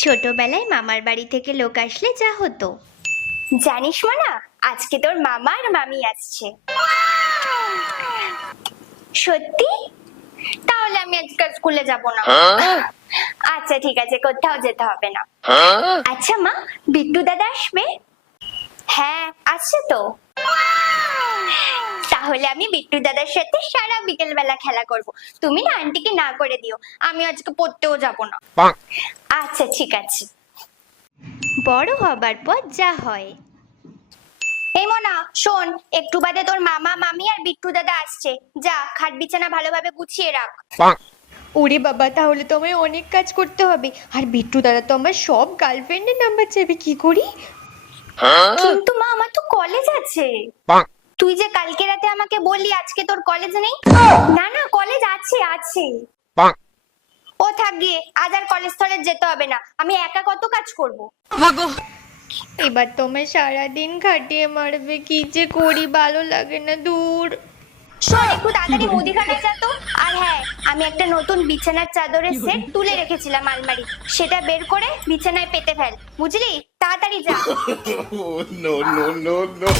ছোটবেলায় মামার বাড়ি থেকে লোক আসলে যা হতো। জানিস না, আজকে তোর মামা আর মামি আসছে। সত্যি? তাহলে আমি আজকে স্কুলে যাব না। আচ্ছা ঠিক আছে, কোথাও যেতে হবে না। আচ্ছা মা, বিট্টু দাদা আসবে? হ্যাঁ আসছে তো। তাহলে আমি বিট্টু দাদার সাথে সারা বিকেল বেলা খেলা করব। তুমি না আন্টিকে না করে দিও, আমি আজকে পড়তেও যাব না। আচ্ছা ঠিক আছে। বড় হবার পর যা হয়। এই মোনা শোন, একটু বাদে তোর মামা মামি আর বিট্টু দাদা আসছে। যা খাট বিছানা ভালোভাবে গুছিয়ে রাখ। ওরে বাবা, তাহলে তো আমায় অনেক কাজ করতে হবে। আর বিট্টু দাদা তো আমার সব গার্লফ্রেন্ডের নাম্বার চাইবে, কি করি? কিন্তু মা, আমার তো কলেজ আছে। তুই যে কালকে রাতে আমাকে বললি আজকে তোর কলেজ নেই। না না, কলেজ আছে আছে। ও থাক গিয়ে, আজ আর কলেজ টলেজ যেতে হবে না। আমি একা কত কাজ করব। এবার তোমায় সারাদিন খাটিয়ে মারবে, কি যে করি ভালো লাগে না, দূর। শোন, একটু তাড়াতাড়ি মুদিখানায় যা তো। আর হ্যাঁ, আমি একটা নতুন বিছানার চাদরের সেট তুলে রেখেছিলাম আলমারি, সেটা বের করে বিছানায় পেতে ফেল, বুঝলি? তাড়াতাড়ি যা। No, no, no, no.